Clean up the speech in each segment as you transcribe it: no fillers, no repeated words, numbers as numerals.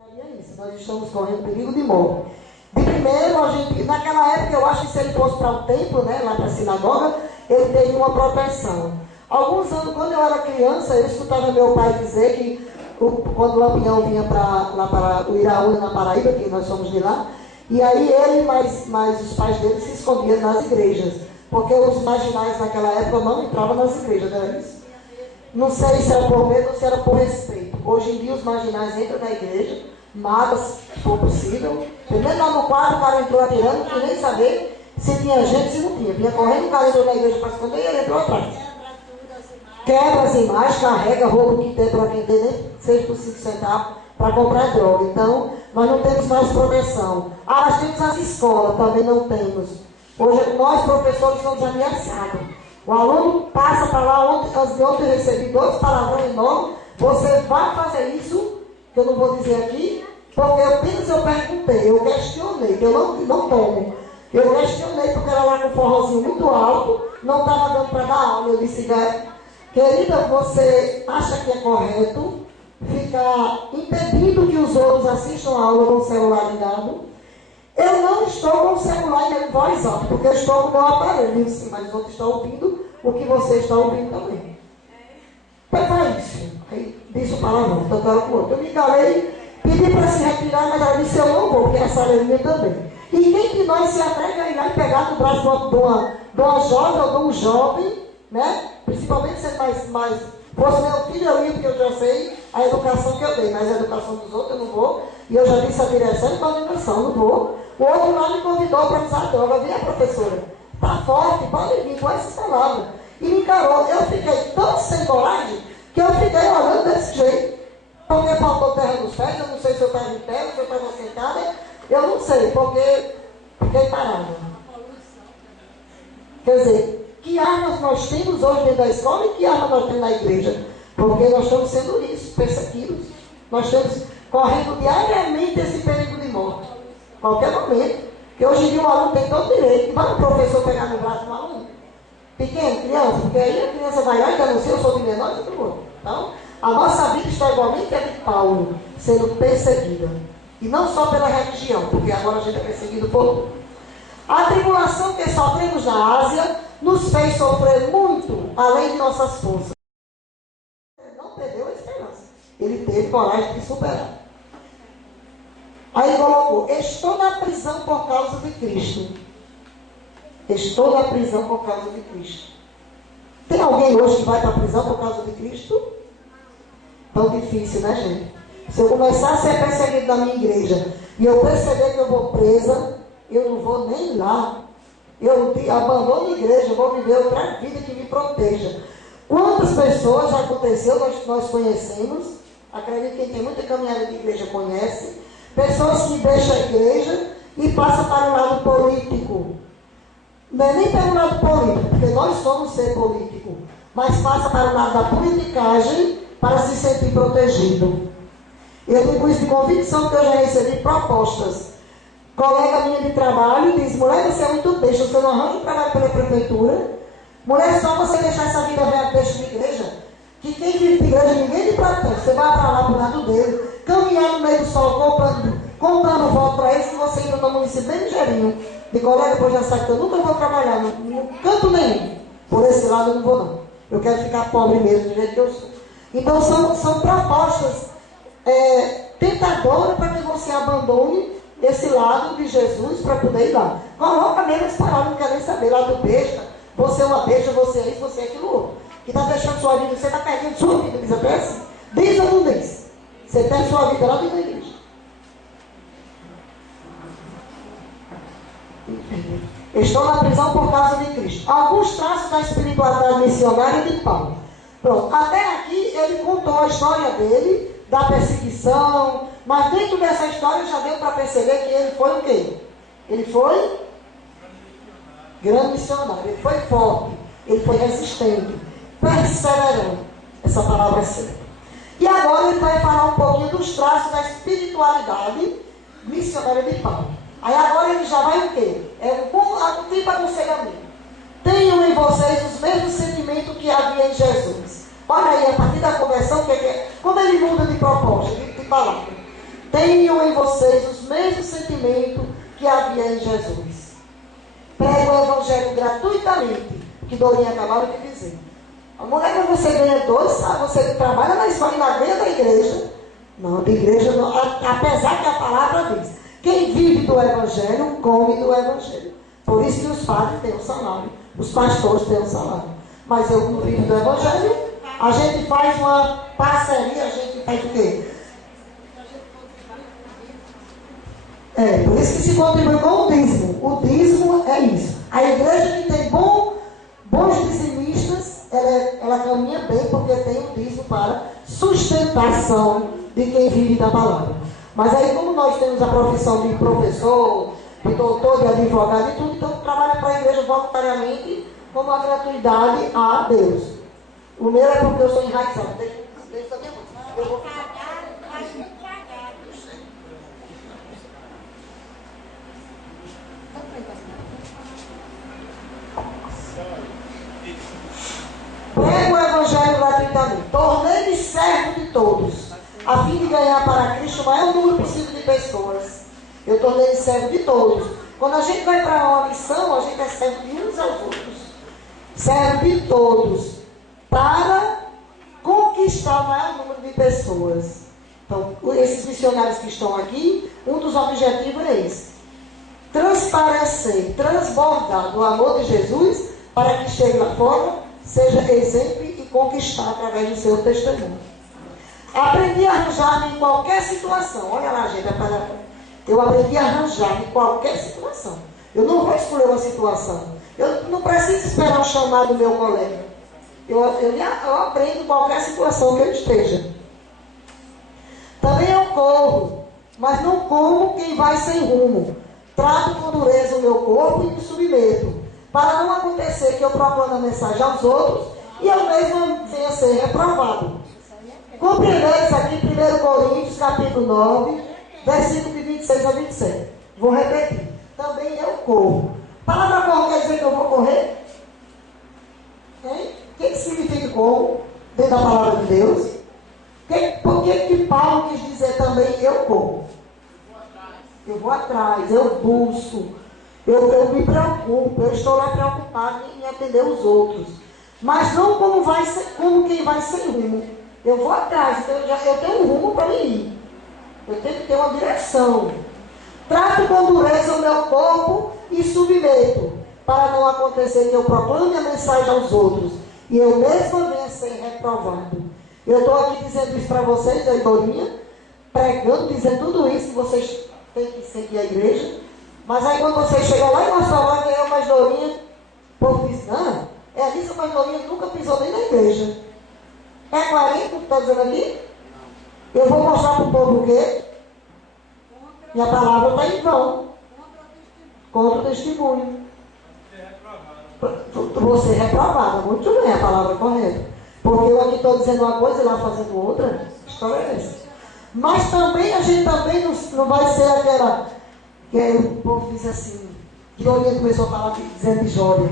É isso, nós estamos correndo perigo de morte. De primeiro, naquela época, eu acho que se ele fosse para o templo, né, lá para a sinagoga, ele teria uma proteção. Alguns anos, quando eu era criança, eu escutava meu pai dizer que quando o Lampião vinha lá para o Iraúna, na Paraíba, que nós somos de lá, e aí ele mais os pais dele se escondiam nas igrejas, porque os marginais naquela época não entravam nas igrejas, não era isso? Não sei se era por medo ou se era por respeito. Hoje em dia os marginais entram na igreja, matam se for possível. Primeiro lá no quadro, o cara entrou atirando, não queria nem saber se tinha gente, se não tinha. Vinha correndo, o cara entrou na igreja para esconder e ele entrou atrás. Quebra as imagens, carrega roubo que tem para quem tem nem 6 por 5 centavos para comprar droga. Então, nós não temos mais proteção. Nós temos as escolas, também não temos. Hoje, nós professores somos ameaçados. O aluno passa para lá, antes de ontem eu recebi 2 palavrões enormes. Você vai fazer isso, que eu não vou dizer aqui, porque eu perguntei, eu questionei, que eu não tomo. Eu questionei porque era lá com um forrozinho muito alto, não estava dando para dar aula. Eu disse, querida, você acha que é correto ficar impedindo que os outros assistam a aula com o celular ligado? Eu não estou com o celular em voz alta, porque eu estou com o meu aparelho, sim, mas os outros estão ouvindo o que você está ouvindo também. Pois é isso. Aí disse o palavrão, tocaram com o outro. Eu me calei, pedi para se retirar, mas ela disse, eu não vou, porque essa é minha também. E quem que nós se atreve a ir lá e pegar no braço de uma jovem ou de um jovem, né? Principalmente se mais fosse meu filho, eu ia, porque eu já sei a educação que eu dei, mas a educação dos outros eu não vou. E eu já disse a direção e coordenação, não vou. O outro lá me convidou para usar droga. Vem, professora, tá forte, pode vir com essas palavras. E me encarou. Eu fiquei tão sem coragem que eu fiquei olhando desse jeito. Porque faltou terra nos pés, eu não sei se eu estava em pé, se eu estava sentada, eu não sei, porque fiquei parada. Quer dizer, que armas nós temos hoje dentro da escola e que armas nós temos na igreja? Porque nós estamos sendo isso, perseguidos. Nós estamos correndo diariamente esse perigo de morte. Qualquer momento. Porque hoje em dia o aluno tem todo direito. Vai o professor pegar no braço do aluno? Pequeno, criança, porque aí a criança vai lá e denuncia, eu sou de menor e tudo. Então, a nossa vida está igualmente a de Paulo, sendo perseguida. E não só pela religião, porque agora a gente é perseguido por tudo. A tribulação que sofremos na Ásia nos fez sofrer muito, além de nossas forças. Ele não perdeu a esperança. Ele teve coragem de superar. Aí colocou, estou na prisão por causa de Cristo. Estou na prisão por causa de Cristo. Tem alguém hoje que vai para a prisão por causa de Cristo? Tão difícil, né, gente? Se eu começar a ser perseguido na minha igreja e eu perceber que eu vou presa, eu não vou nem lá. Eu abandono a igreja, eu vou viver outra vida que me proteja. Quantas pessoas já aconteceu, nós conhecemos, acredito que quem tem muita caminhada de igreja conhece, pessoas que deixam a igreja e passam para o lado político. Não é nem pelo lado político, porque nós somos ser político, mas passa para o lado da politicagem para se sentir protegido. Eu digo isso de convicção, porque eu já recebi propostas. Colega minha de trabalho diz, mulher, você é muito besta, você não arranja um trabalho pela prefeitura. Mulher, só você deixar essa vida velha peixe de igreja, que quem vive de igreja ninguém lhe protege. Você vai para lá para o lado dele, caminhar no meio do sol, comprando voto para eles, que você entra no município bem ligeirinho. De colega, depois já sabe que eu nunca vou trabalhar no canto nenhum. Por esse lado eu não vou não. Eu quero ficar pobre mesmo, do jeito que eu sou. Então são propostas tentadoras para que você abandone esse lado de Jesus para poder ir lá. Coloca mesmo esse palavra, não quer nem saber, lá do besta, você é uma besta, você é isso, você é aquilo outro. Que está deixando sua vida, você está perdendo sua vida, diz a peça? Diz ou não diz? Você perde sua vida lá dentro da igreja. Estou na prisão por causa de Cristo. Alguns traços da espiritualidade missionária de Paulo. Pronto, até aqui ele contou a história dele, da perseguição, mas dentro dessa história já deu para perceber que ele foi o quê? Ele foi grande missionário, ele foi forte, ele foi resistente, perseverante. Essa palavra é certa. E agora ele vai falar um pouquinho dos traços da espiritualidade missionária de Paulo. Aí agora ele já vai o quê? Um tipo aconselhamento. Tenham em vocês os mesmos sentimentos que havia em Jesus. Olha aí, a partir da conversão, como ele muda de proposta, de palavra. tenham em vocês os mesmos sentimentos que havia em Jesus. Prega o evangelho gratuitamente, que Dorinha acabava de dizer. A mulher, quando você ganha dois, sabe, você trabalha na escola e na ganha da igreja. Não, da igreja não, apesar que a palavra diz, quem vive do evangelho, come do evangelho. Por isso que os padres têm um salário, os pastores têm um salário. Mas eu, como vivo do evangelho, a gente faz uma parceria, a gente faz o quê? Por isso que se contribui com o dízimo. O dízimo é isso. A igreja que tem bons dizimistas, ela caminha bem porque tem o dízimo para sustentação de quem vive da palavra. Mas aí, como nós temos a profissão de professor, de doutor, de advogado e tudo, então trabalha para a igreja voluntariamente como uma gratuidade a Deus. O meu é porque eu sou enraizado. Eu vou prego o evangelho gratuitamente. Tornei-me servo de todos, a fim de ganhar para Cristo o maior número possível de pessoas. Eu tornei-me servo de todos. Quando a gente vai para uma missão, a gente é servo de uns aos outros. Servo de todos, para conquistar o maior número de pessoas. Então, esses missionários que estão aqui, um dos objetivos é esse. Transparecer, transbordar do amor de Jesus, para que chegue lá fora, seja exemplo e conquistar através do seu testemunho. Aprendi a arranjar-me em qualquer situação. Olha lá, gente, eu aprendi a arranjar-me em qualquer situação. Eu não vou escolher uma situação. Eu não preciso esperar o chamado do meu colega. Eu aprendo em qualquer situação que eu esteja. Também eu corro, mas não como quem vai sem rumo. Trato com dureza o meu corpo e me submeto, para não acontecer que eu proclame a mensagem aos outros e eu mesmo venha a ser reprovado. Compreendeis aqui 1 Coríntios, capítulo 9, versículo de 26 a 27. Vou repetir. Também eu corro. A palavra corro quer dizer que eu vou correr? Hein? O que significa corro dentro da palavra de Deus? Por que Paulo quis dizer também eu corro? Eu vou atrás, eu busco, eu me preocupo, eu estou lá preocupado em atender os outros. Mas não como quem vai sem rumo. Eu vou atrás, então eu tenho um rumo para mim ir. Eu tenho que ter uma direção. Trato com dureza o meu corpo e submeto, para não acontecer que eu proclame a mensagem aos outros e eu mesmo venha a ser reprovado. Eu estou aqui dizendo isso para vocês, a Dorinha, pregando, dizendo tudo isso, vocês têm que seguir a igreja. Mas aí quando vocês chegam lá em Mossoró, que eu mais Dorinha, o povo diz, não, é a Lisa mais Dorinha nunca pisou nem na igreja. É 40 que está dizendo aqui? Eu vou mostrar para o povo o quê? E a palavra está em vão. Contra o testemunho. Você é reprovado. Muito bem, a palavra é correta. Porque eu aqui estou dizendo uma coisa e lá fazendo outra. A história é essa. Mas também a gente também não vai ser aquela que o povo diz assim, que Dorinha começou a falar dizendo de Jória.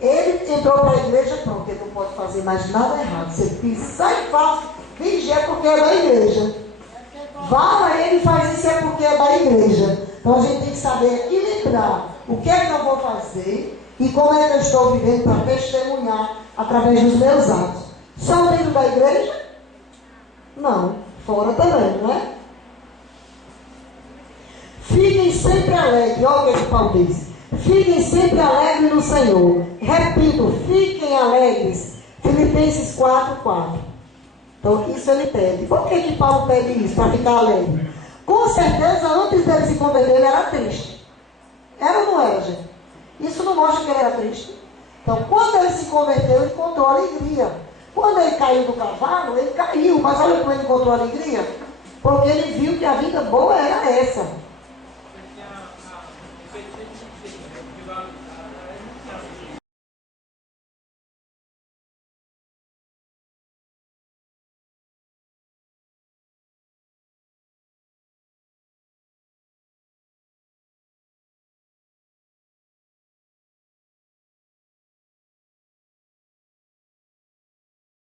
Ele entrou para a igreja, pronto, ele não pode fazer mais nada errado. Você pisar e faz, vigia porque é da igreja. Vá ele faz isso é porque é da igreja. Então a gente tem que saber equilibrar o que é que eu vou fazer e como é que eu estou vivendo para testemunhar através dos meus atos. Só dentro da igreja? Não, fora também, não é? Fiquem sempre alegres, olha o que Paulo diz. Fiquem sempre alegres no Senhor. Repito, fiquem alegres. Filipenses 4:4. Então, isso ele pede. Por que Paulo pede isso? Para ficar alegre? Com certeza, antes dele se converter, ele era triste. Era ou não era, gente? Isso não mostra que ele era triste. Então, quando ele se converteu, ele encontrou alegria. Quando ele caiu do cavalo, ele caiu. Mas olha como ele encontrou alegria. Porque ele viu que a vida boa era essa.